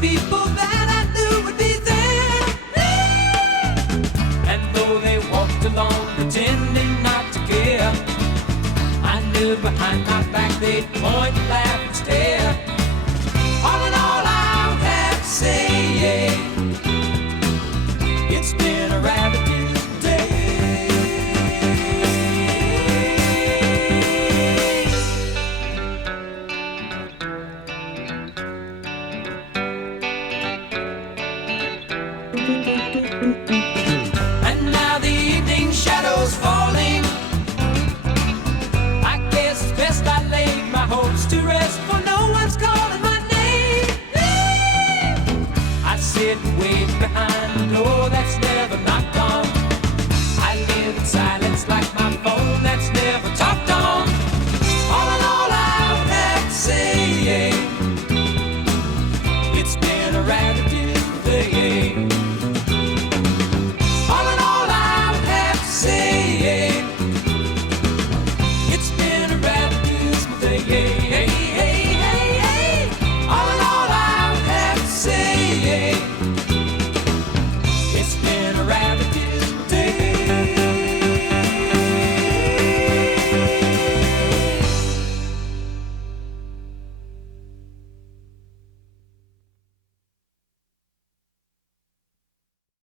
people that I knew would be there. And though they walked along pretending not to care, I knew behind my back they'd point, laugh and stare.